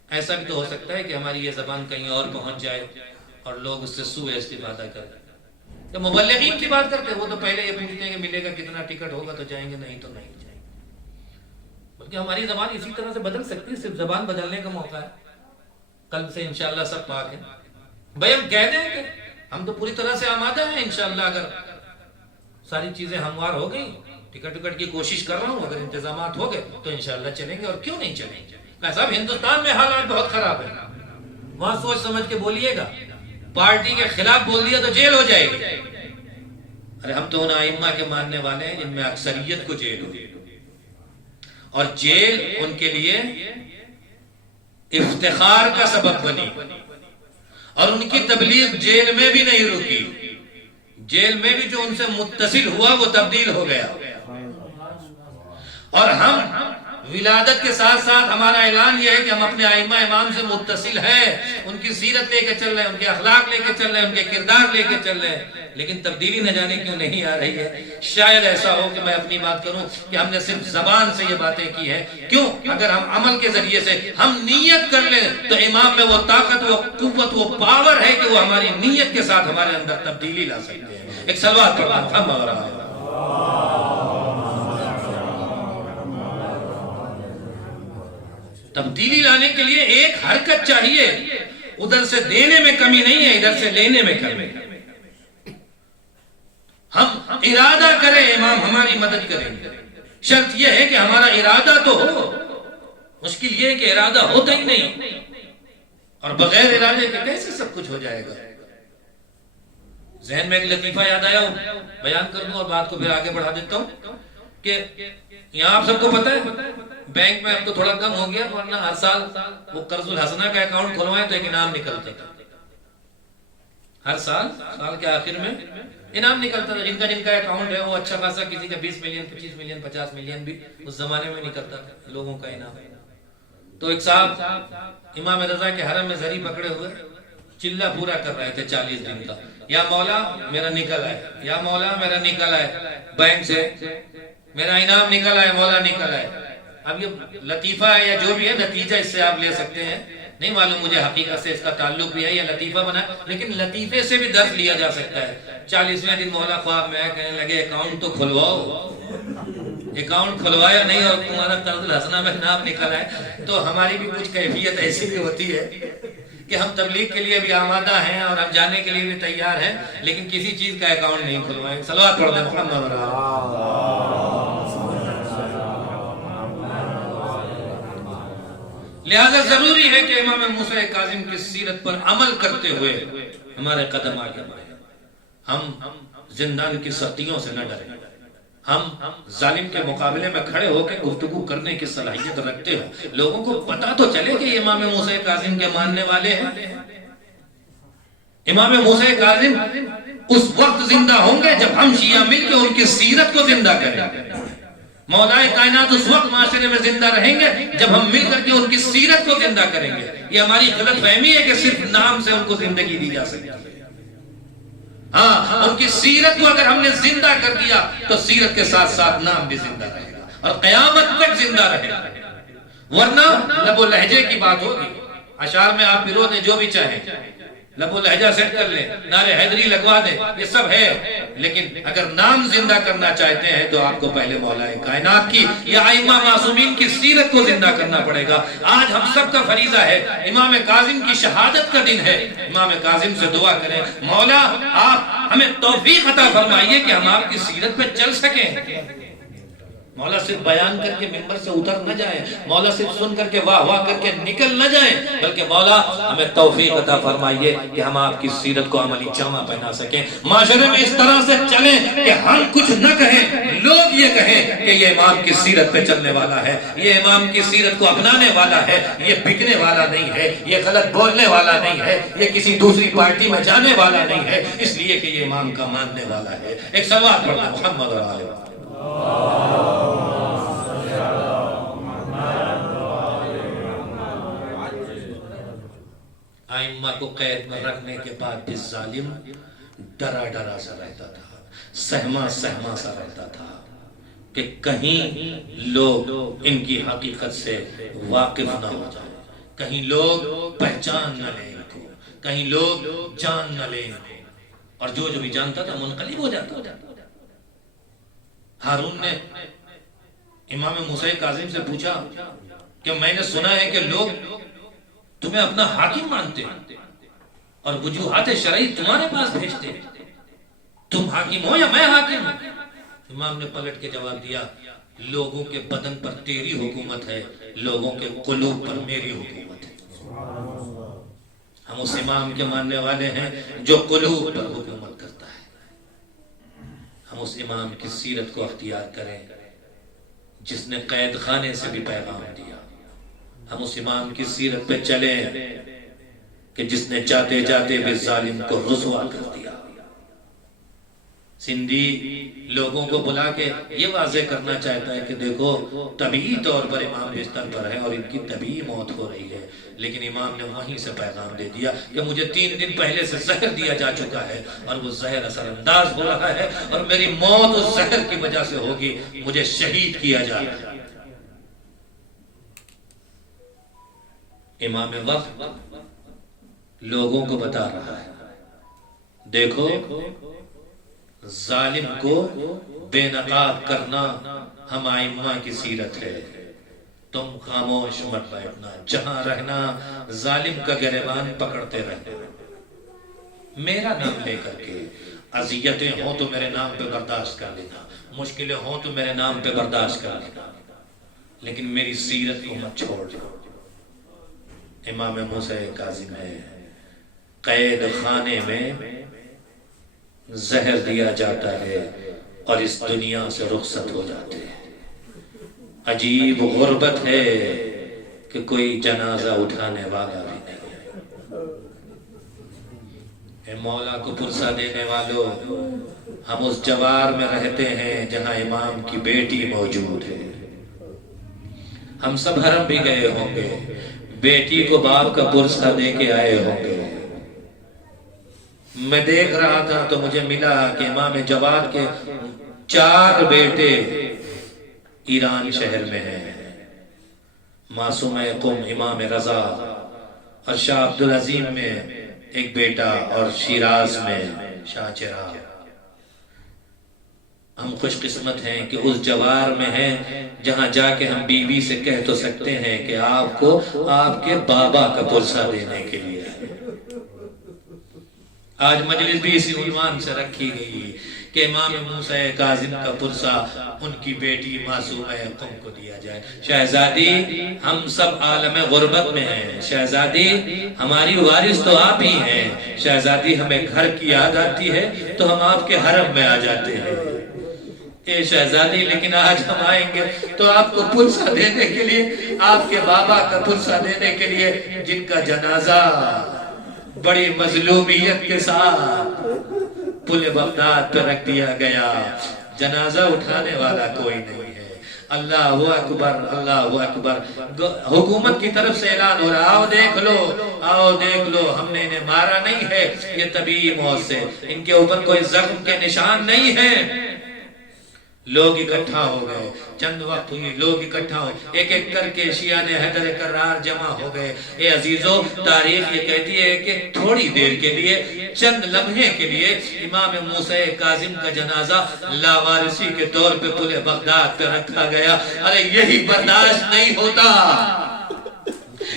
ایسا بھی تو ہو سکتا ہے کہ ہماری یہ زبان کہیں اور پہنچ جائے اور لوگ اس سے سوء استفادہ کریں۔ تو مبلغین کی بات کرتے ہیں، وہ تو پہلے یہ پوچھتے ہیں کہ ملے گا کتنا ٹکٹ ہوگا تو جائیں گے، نہیں تو نہیں جائیں گے۔ بلکہ ہماری زبان اسی طرح سے بدل سکتی ہے، صرف زبان بدلنے کا موقع ہے۔ کل سے انشاءاللہ سب پاک ہیں، بھائی ہم کہہ دیں کہ ہم تو پوری طرح سے آمادہ ہیں انشاءاللہ، اگر ساری چیزیں ہموار ہو گئی، ٹکٹ کی کوشش کر رہا ہوں، اگر انتظامات ہو گئے تو انشاءاللہ چلیں گے، اور کیوں نہیں چلیں گے؟ صاحب ہندوستان میں حالات بہت خراب ہیں، وہاں سوچ سمجھ کے بولیے گا، پارٹی کے خلاف بول دیا تو جیل ہو جائے گی۔ ارے ہم تو ان ائمہ کے ماننے والے ہیں جن میں اکثریت کو جیل ہو، اور جیل ان کے لیے افتخار کا سبب بنی، اور ان کی تبلیغ جیل میں بھی نہیں رکی، جیل میں بھی جو ان سے متصل ہوا وہ تبدیل ہو گیا۔ اور ہم ولادت کے ساتھ ساتھ ہمارا اعلان یہ ہے کہ ہم اپنے ائمہ امام سے متصل ہیں، ان کی سیرت لے کے چل رہے ہیں، ان کے اخلاق لے کے چل رہے ہیں، ان کے کردار لے کے چل رہے ہیں، لیکن تبدیلی نہ جانے کیوں نہیں آ رہی ہے؟ شاید ایسا ہو کہ میں اپنی بات کروں کہ ہم نے صرف زبان سے یہ باتیں کی ہیں، کیوں؟ اگر ہم عمل کے ذریعے سے ہم نیت کر لیں تو امام میں وہ طاقت، وہ قوت، وہ پاور ہے کہ وہ ہماری نیت کے ساتھ ہمارے اندر تبدیلی لا سکتے ہیں۔ ایک صلوات پڑھیں محمد رسول اللہ۔ تبدیلی لانے کے لیے ایک حرکت چاہیے، ادھر سے دینے میں کمی نہیں ہے، ادھر سے لینے میں کمی ہے۔ ہم ارادہ کریں، امام ہماری مدد کریں گے، شرط یہ ہے کہ ہمارا ارادہ تو ہو، مشکل یہ ہے کہ ارادہ ہوتا ہی نہیں، اور بغیر ارادے کے کیسے سب کچھ ہو جائے گا؟ ذہن میں ایک لطیفہ یاد آیا، بیان کر دوں اور بات کو پھر آگے بڑھا دیتا ہوں کہ یہاں آپ سب کو پتہ ہے بینک میں اب تو تھوڑا کم ہو گیا، ورنہ ہر سال وہ قرض الحسنہ کا اکاؤنٹ کھلوائیں تو ایک انعام نکلتا تھا، ہر سال کے آخر میں انعام نکلتا تھا، جن کا اکاؤنٹ ہے وہ اچھا خاصا، کسی کا 20 ملین 25 ملین 50 ملین بھی اس زمانے میں نکلتا تھا لوگوں کا انعام۔ تو ایک صاحب امام رضا کے حرم میں زری پکڑے ہوئے چلہ پورا کر رہے تھے 40 دن کا، یا مولا میرا نکل آئے، یا مولا میرا نکل آئے، بینک سے میرا انعام نکل آئے، مولا نکل آئے۔ اب یہ لطیفہ ہے یا جو بھی ہے، نتیجہ اس سے آپ لے سکتے ہیں، نہیں معلوم مجھے حقیقت سے اس کا تعلق بھی ہے یا لطیفہ بنا، لیکن لطیفے سے بھی درس لیا جا سکتا ہے۔ 40ویں دن مولا خواب میں کہنے لگے اکاؤنٹ تو کھلواؤ، اکاؤنٹ کھلوایا نہیں اور تمہارا قرض الحسنہ میں نام نکل آئے۔ تو ہماری بھی کچھ کیفیت ایسی بھی ہوتی ہے کہ ہم تبلیغ کے لیے بھی آمادہ ہیں اور ہم جانے کے لیے بھی تیار ہیں، لیکن کسی چیز کا اکاؤنٹ نہیں کھلوائیں۔ صلوات پڑھ دیں محمد لہذا ضروری ہے کہ امام موسیٰ کاظم کی سیرت پر عمل کرتے ہوئے ہمارے قدم آگے بڑھیں، ہم زندان کی سختیوں سے نہ ڈریں، ہم ظالم کے مقابلے میں کھڑے ہو کے گفتگو کرنے کی صلاحیت رکھتے ہو، لوگوں کو پتا تو چلے کہ یہ امام موسیٰ کاظم کے ماننے والے ہیں۔ امام موسیٰ کاظم اس وقت زندہ ہوں گے جب ہم شیعہ مل کے ان کی سیرت کو زندہ کریں گے، مولا کائنات اس وقت معاشرے میں زندہ رہیں گے جب ہم مل کر کے ان کی سیرت کو زندہ کریں گے۔ یہ ہماری غلط فہمی ہے کہ صرف نام سے ان کو زندگی دی جا سکتی ہے، ہاں ان کی سیرت کو اگر ہم نے زندہ کر دیا تو سیرت کے ساتھ ساتھ نام بھی زندہ رہے گا اور قیامت تک زندہ رہے گا، ورنہ لب و لہجے کی بات ہوگی، اشعار میں آپ پیرو دیں جو بھی چاہیں، لب و لہجہ سیٹ کر لیں، نعرے حیدری لگوا دیں، یہ سب ہے، لیکن اگر نام زندہ کرنا چاہتے ہیں تو آپ کو پہلے مولا کائنات کی یا ائمہ معصومین کی سیرت کو زندہ کرنا پڑے گا۔ آج ہم سب کا فریضہ ہے، امام کاظم کی شہادت کا دن ہے، امام کاظم سے دعا کریں مولا آپ ہمیں توفیق عطا فرمائیے کہ ہم آپ کی سیرت پہ چل سکیں۔ مولا صرف بیان کر کے ممبر سے اتر نہ جائیں، مولا صرف سن کر کے واہ واہ کر کے نکل نہ جائیں، بلکہ مولا ہمیں توفیق عطا فرمائیے کہ ہم آپ کی سیرت کو عملی جامہ پہنا سکیں، معاشرے میں اس طرح سے چلیں کہ ہم کچھ نہ کہیں، لوگ یہ کہیں کہ یہ امام کی سیرت پہ چلنے والا ہے، یہ امام کی سیرت کو اپنانے والا ہے، یہ بکنے والا نہیں ہے، یہ غلط بولنے والا نہیں ہے، یہ کسی دوسری پارٹی میں جانے والا نہیں ہے، اس لیے کہ یہ امام کا ماننے والا ہے۔ ایک سوال پڑھنا محمد اور آلہ ائمہ کو قید میں رکھنے کے بعد بھی ظالم ڈرا ڈرا سا رہتا تھا، سہما سہما سا رہتا تھا کہ کہیں لوگ ان کی حقیقت سے واقف نہ ہو جائیں، کہیں لوگ پہچان نہ لیں ان کو، کہیں لوگ جان نہ لیں ان کو، اور جو بھی جانتا تھا منقلب ہو جاتا۔ ہارون نے امام موسیٰ کاظم سے پوچھا کہ میں نے سنا ہے کہ لوگ تمہیں اپنا حاکم مانتے ہیں اور وجوہات شرعی تمہارے پاس بھیجتے ہیں، تم حاکم ہو یا میں حاکم ہوں؟ امام نے پلٹ کے جواب دیا، لوگوں کے بدن پر تیری حکومت ہے، لوگوں کے قلوب پر میری حکومت ہے۔ ہم اس امام کے ماننے والے ہیں جو قلوب پر حکومت کرتا ہے۔ ہم اس امام کی سیرت کو اختیار کریں جس نے قید خانے سے بھی پیغام دیا، ہم اس امام کی سیرت پہ چلیں کہ جس نے جاتے جاتے بھی ظالم کو رسوا کر دیا۔ سندھی لوگوں کو بلا کے یہ واضح کرنا چاہتا ہے کہ دیکھو طبیعی طور پر امام بستر پر ہے اور ان کی طبیعی موت ہو رہی ہے، لیکن امام نے وہیں سے پیغام دے دیا کہ مجھے 3 دن پہلے سے زہر دیا جا چکا ہے اور وہ زہر اثر انداز ہو رہا ہے اور میری موت اس زہر کی وجہ سے ہوگی، مجھے شہید کیا جا رہا ہے۔ امام وقت لوگوں کو بتا رہا ہے، دیکھو ظالم کو بے نقاب کرنا ہم ائمہ کی سیرت ہے، تم خاموش مت بیٹھنا، جہاں رہنا ظالم کا گریبان پکڑتے رہنا، میرا نام لے کر کے اذیتیں ہوں تو میرے نام پہ برداشت کر لینا، مشکلیں ہوں تو میرے نام پہ برداشت کر لینا، لیکن میری سیرت کو مت چھوڑ دو۔ امام موسیٰ کاظم ہے، قید خانے میں زہر دیا جاتا ہے اور اس دنیا سے رخصت ہو جاتے ہیں۔ عجیب غربت ہے کہ کوئی جنازہ اٹھانے والا بھی نہیں ہے۔ اے مولا کو پرسہ دینے والوں، ہم اس جوار میں رہتے ہیں جہاں امام کی بیٹی موجود ہے، ہم سب حرم بھی گئے ہوں گے، بیٹی کو باپ کا پرسہ دے کے آئے ہوں گے۔ میں دیکھ رہا تھا تو مجھے ملا کہ امام جواد کے 4 بیٹے ایران شہر میں ہیں، معصوم قم امام رضا اور شاہ عبدالعظیم میں ایک بیٹا اور شیراز میں شاہ چراغ۔ ہم خوش قسمت ہیں کہ اس جوار میں ہیں جہاں جا کے ہم بیوی سے کہہ تو سکتے ہیں کہ آپ کو آپ کے بابا کا پرسہ دینے کے لیے۔ آج مجلس بھی اسی عنوان سے رکھی گئی کہ امام موسیٰ کاظم کا پرسہ ان کی بیٹی معصومہ قم کو دیا جائے۔ شہزادی ہم سب عالم غربت میں ہیں، شہزادی ہماری وارث تو آپ ہی ہیں، شہزادی ہمیں گھر کی یاد آتی ہے تو ہم آپ کے حرم میں آ جاتے ہیں۔ اے شہزادی لیکن آج ہم آئیں گے تو آپ کو پرسہ دینے کے لیے، آپ کے بابا کا پرسہ دینے کے لیے جن کا جنازہ بڑی مظلومیت کے ساتھ پل بغداد پہ رکھ دیا گیا، جنازہ اٹھانے والا کوئی نہیں ہے۔ اللہ اکبر، اللہ اکبر۔ حکومت کی طرف سے اعلان ہو رہا، آؤ دیکھ لو، آؤ دیکھ لو، ہم نے انہیں مارا نہیں ہے، یہ طبیعی موت سے، ان کے اوپر کوئی زخم کے نشان نہیں ہے۔ لوگ اکٹھا ہو گئے، چند وقت ہوئی، لوگ اکٹھا ہو، ایک ایک کر کے شیعہ حیدر کرار جمع ہو گئے۔ اے عزیزو، تاریخ یہ کہتی ہے کہ تھوڑی دیر کے لیے، چند لمحے کے لیے امام موسیٰ کاظم کا جنازہ لاوارثی کے طور پہ پل بغداد پہ رکھا گیا۔ ارے یہی برداشت نہیں ہوتا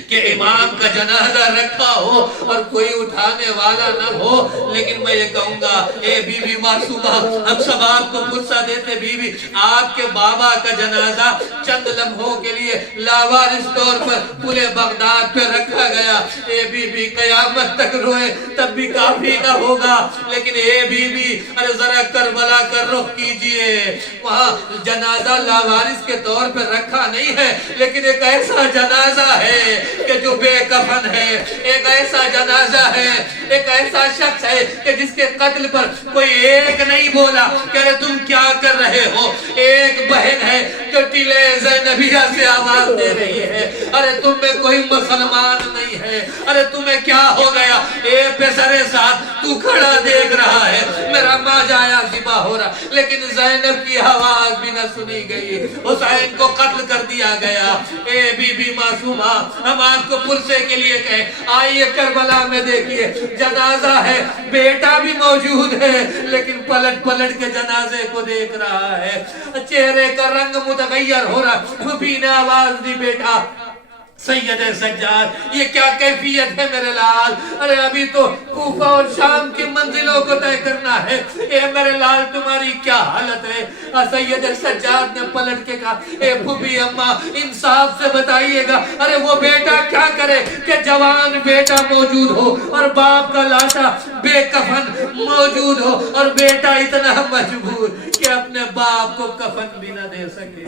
کہ امام کا جنازہ رکھا ہو اور کوئی اٹھانے والا نہ ہو، لیکن میں یہ کہوں گا اے بی بی معصومہ، ہم سب آپ کو غصہ دیتے بی بی، آپ کے بابا کا جنازہ چند لمحوں کے لیے لاوارث طور پر پورے بغداد پہ رکھا گیا، اے بی بی قیامت تک روئے تب بھی کافی نہ ہوگا، لیکن اے بی بی ارے ذرا کربلا کا رخ کیجئے، وہاں جنازہ لاوارث کے طور پر رکھا نہیں ہے، لیکن ایک ایسا جنازہ ہے کہ جو بے کفن ہے، ایک ایسا جنازہ ہے، ایک ایسا شخص ہے کہ جس کے قتل پر کوئی ایک نہیں بولا کہ ارے تم کیا کر رہے ہو، ایک بہن ہے جو ٹیلے زینبیہ سے آواز دے رہی ہے ارے تم میں کوئی مسلمان نہیں ہے، ارے تمہیں کیا ہو گیا، اے پسرے ساتھ تو کھڑا دیکھ رہا ہے میرا ماں جایا ذبح ہو رہا، لیکن زینب کی آواز بھی نہ سنی گئی، حسین کو قتل کر دیا گیا۔ اے بی بی معصومہ، ہم آپ کو پرسے کے لیے کہیں آئیے کربلا میں دیکھیے، جنازہ ہے، بیٹا بھی موجود ہے، لیکن پلٹ پلٹ کے جنازے کو دیکھ رہا ہے، چہرے کا رنگ متغیر ہو رہا، پھوپھی نے آواز دی بیٹا سید سجاد یہ کیا کیفیت ہے میرے لال، ارے ابھی تو کوفہ اور شام کی منزلوں کو طے کرنا ہے، اے میرے لال تمہاری کیا حالت ہے؟ سید سجاد نے پلٹ کے کہا اے پھوپھی اماں انصاف سے بتائیے گا، ارے وہ بیٹا کیا کرے کہ جوان بیٹا موجود ہو اور باپ کا لاشا بے کفن موجود ہو اور بیٹا اتنا مجبور کہ اپنے باپ کو کفن بھی نہ دے سکے۔